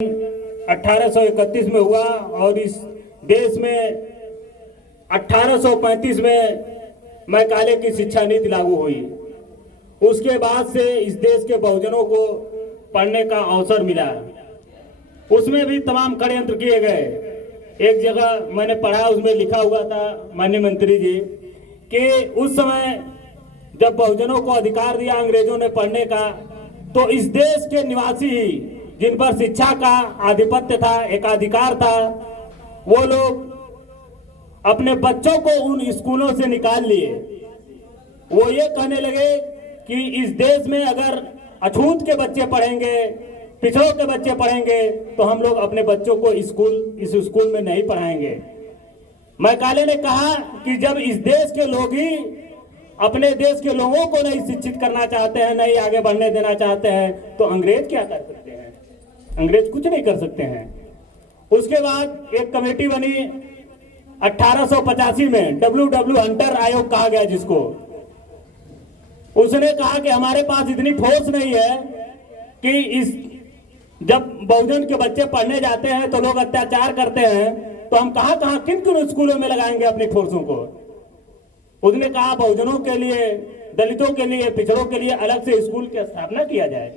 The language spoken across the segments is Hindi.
1831 में हुआ और इस देश में 1835 में मैकाले की शिक्षा नीति लागू हुई। उसके बाद से इस देश के बहुजनों को पढ़ने का अवसर मिला। उसमें भी तमाम षड्यंत्र किए गए। एक जगह मैंने पढ़ा, उसमें लिखा हुआ था माननीय मंत्री जी कि उस समय जब बहुजनों को अधिकार दिया अंग्रेजों ने पढ़ने का, तो इस देश के निवासी ही जिन पर शिक्षा का आधिपत्य था, एकाधिकार था, वो लोग अपने बच्चों को उन स्कूलों से निकाल लिए। वो ये कहने लगे कि इस देश में अगर अछूत के बच्चे पढ़ेंगे, पिछड़ों के बच्चे पढ़ेंगे, तो हम लोग अपने बच्चों को इस स्कूल में नहीं पढ़ाएंगे। मैकाले ने कहा कि जब इस देश के लोग ही अपने देश के लोगों को नहीं शिक्षित करना चाहते हैं, नहीं आगे बढ़ने देना चाहते हैं, तो अंग्रेज क्या कर सकते हैं? अंग्रेज कुछ नहीं कर सकते हैं। उसके बाद एक कमेटी बनी 1885 में, W हंटर आयोग कहा गया जिसको। उसने कहा कि हमारे पास इतनी फोर्स नहीं है कि जब बहुजन के बच्चे पढ़ने जाते हैं तो लोग अत्याचार करते हैं, तो हम कहां किन किन स्कूलों में लगाएंगे अपनी फोर्सों को। उसने कहा बहुजनों के लिए, दलितों के लिए, पिछड़ों के लिए अलग से स्कूल की स्थापना किया जाए,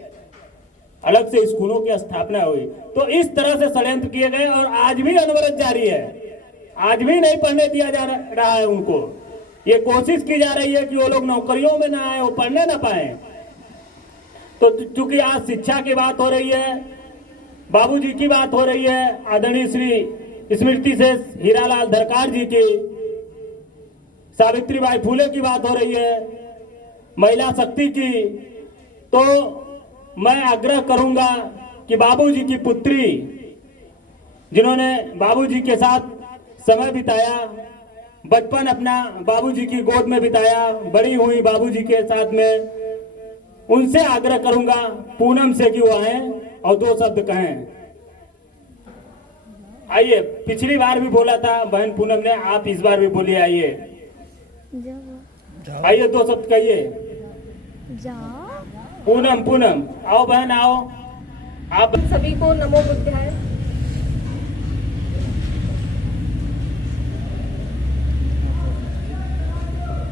अलग से स्कूलों की स्थापना हुई। तो इस तरह से षड्यंत्र किए गए और आज भी अनवरत जारी है। आज भी नहीं पढ़ने दिया जा रहा है उनको। ये कोशिश की जा रही है कि वो लोग नौकरियों में ना आए, वो पढ़ने ना पाए। तो चूंकि आज शिक्षा की बात हो रही है, बाबूजी की बात हो रही है, आदरणीय श्री स्मृति से हीरालाल धरकाड़ जी की, सावित्रीबाई फुले की बात हो रही है, महिला शक्ति की, तो मैं आग्रह करूंगा कि बाबूजी की पुत्री, जिन्होंने बाबूजी के साथ समय बिताया, बचपन अपना बाबूजी की गोद में बिताया, बड़ी हुई बाबूजी के साथ में, उनसे आग्रह करूंगा पूनम से कि वो आए और दो शब्द कहें। आइए, पिछली बार भी बोला था बहन पूनम ने, आप इस बार भी बोलिए। आइए दो शब्द कहिए। पूनम आओ बहन, आओ। आप सभी को नमो बुद्धाय।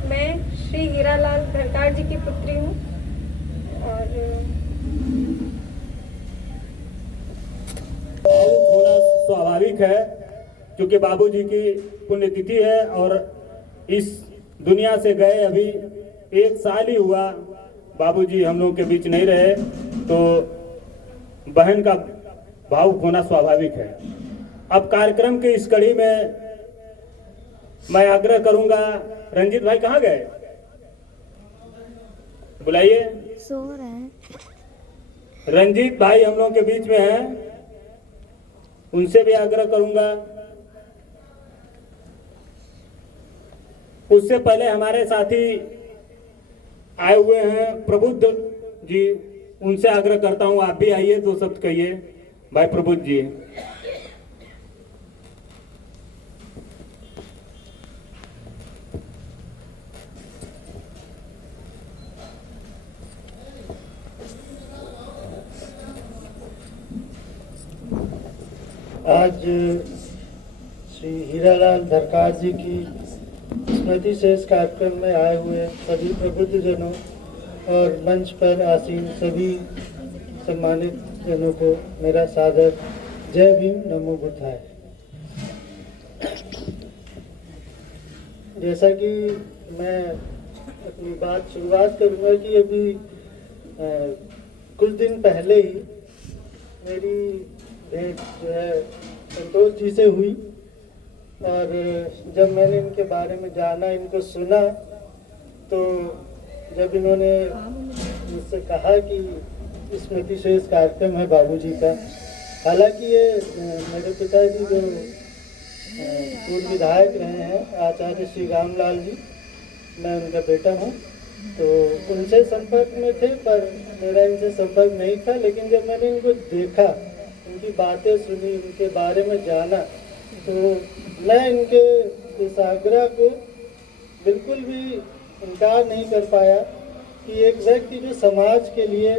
मैं श्री हीरालाल धरकाड़ जी की पुत्री हूँ और होना स्वाभाविक है क्योंकि बाबूजी की पुण्यतिथि है और इस दुनिया से गए अभी 1 साल ही हुआ। बाबूजी हम लोगों के बीच नहीं रहे, तो बहन का भावुक होना स्वाभाविक है। अब कार्यक्रम के इस कड़ी में मैं आग्रह करूंगा, रंजीत भाई कहाँ गए? बुलाइए। सो रहे हैं। रंजीत भाई हम लोगों के बीच में हैं, उनसे भी आग्रह करूंगा। उससे पहले हमारे साथी आए हुए हैं प्रबुद्ध जी, उनसे आग्रह करता हूं आप भी आइए, दो शब्द कहिए। भाई प्रबुद्ध जी। आज श्री हीरालाल धरकाड़ जी की स्मृति से इस कार्यक्रम में आए हुए सभी प्रबुद्ध जनों और मंच पर आसीन सभी सम्मानित जनों को मेरा सादर जय भीम, नमो बुद्धाय। जैसा कि मैं अपनी बात शुरुआत करूंगा कि अभी कुछ दिन पहले ही मेरी भेंट जो है संतोष जी से हुई और जब मैंने इनके बारे में जाना, इनको सुना, तो जब इन्होंने मुझसे कहा कि स्मृति शेष कार्यक्रम है बाबूजी का, हालांकि ये मेरे पिताजी जो पूर्व विधायक रहे हैं आचार्य श्री रामलाल जी, मैं उनका बेटा हूँ, तो उनसे संपर्क में थे, पर मेरा इनसे संपर्क नहीं था। लेकिन जब मैंने इनको देखा, उनकी बातें सुनी, उनके बारे में जाना, तो मैं इनके इस आग्रह को बिल्कुल भी इनकार नहीं कर पाया कि एक व्यक्ति जो समाज के लिए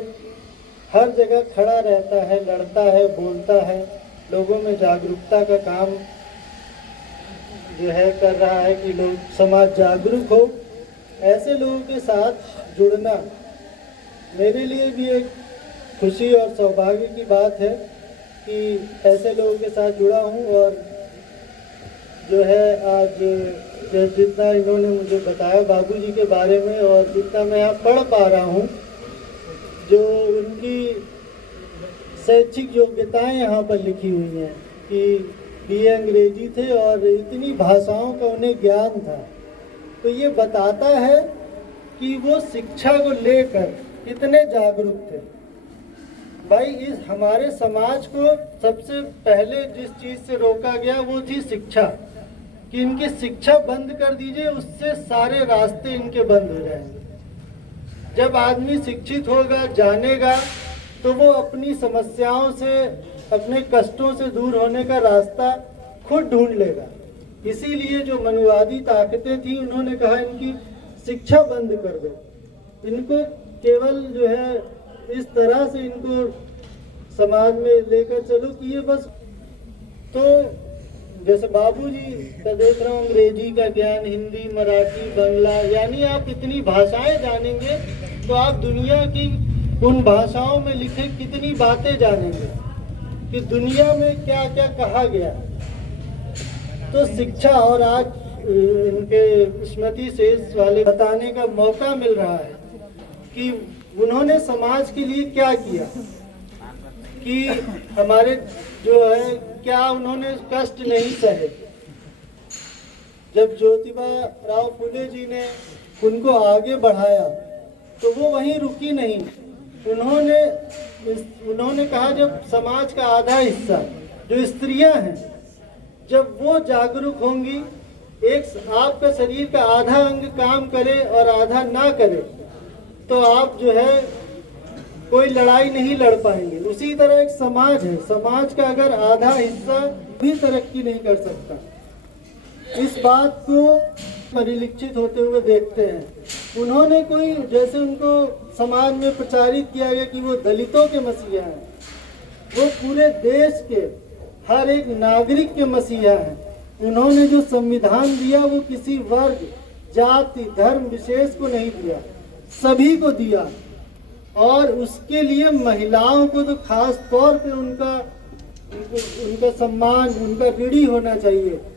हर जगह खड़ा रहता है, लड़ता है, बोलता है, लोगों में जागरूकता का काम जो है कर रहा है कि लोग समाज जागरूक हो। ऐसे लोगों के साथ जुड़ना मेरे लिए भी एक खुशी और सौभाग्य की बात है कि ऐसे लोगों के साथ जुड़ा हूँ। और जो है आज जितना इन्होंने मुझे बताया बाबूजी के बारे में और जितना मैं यहाँ पढ़ पा रहा हूँ, जो उनकी शैक्षिक योग्यताएं यहाँ पर लिखी हुई हैं कि बीए अंग्रेजी थे और इतनी भाषाओं का उन्हें ज्ञान था, तो ये बताता है कि वो शिक्षा को लेकर कितने जागरूक थे। भाई इस हमारे समाज को सबसे पहले जिस चीज़ से रोका गया वो थी शिक्षा, कि इनकी शिक्षा बंद कर दीजिए, उससे सारे रास्ते इनके बंद हो जाएंगे। जब आदमी शिक्षित होगा, जानेगा, तो वो अपनी समस्याओं से, अपने कष्टों से दूर होने का रास्ता खुद ढूंढ लेगा। इसीलिए जो मनुवादी ताकतें थी उन्होंने कहा इनकी शिक्षा बंद कर दो, इनको केवल जो है इस तरह से इनको समाज में लेकर चलो कि ये बस। तो जैसे बाबूजी का देख रहा हूँ, अंग्रेजी का ज्ञान, हिंदी, मराठी, बांग्ला, यानी आप इतनी भाषाएं जानेंगे तो आप दुनिया की उन भाषाओं में लिखे कितनी बातें जानेंगे कि दुनिया में क्या क्या कहा गया। तो शिक्षा, और आज इनके स्मृति शेष वाले बताने का मौका मिल रहा है कि उन्होंने समाज के लिए क्या किया, कि हमारे जो है क्या उन्होंने कष्ट नहीं सहे। जब ज्योतिबा राव फुले जी ने उनको आगे बढ़ाया तो वो वहीं रुकी नहीं। उन्होंने कहा जब समाज का आधा हिस्सा जो स्त्रियां हैं, जब वो जागरूक होंगी, एक आपका शरीर का आधा अंग काम करे और आधा ना करे, तो आप जो है कोई लड़ाई नहीं लड़ पाएंगे। उसी तरह एक समाज है, समाज का अगर आधा हिस्सा भी तरक्की नहीं कर सकता। इस बात को परिलक्षित होते हुए देखते हैं। उन्होंने कोई, जैसे उनको समाज में प्रचारित किया गया कि वो दलितों के मसीहा हैं, वो पूरे देश के हर एक नागरिक के मसीहा हैं। उन्होंने जो संविधान दिया वो किसी वर्ग, जाति, धर्म विशेष को नहीं दिया, सभी को दिया। और उसके लिए महिलाओं को तो खास तौर पे उनका सम्मान, उनका ऋणी होना चाहिए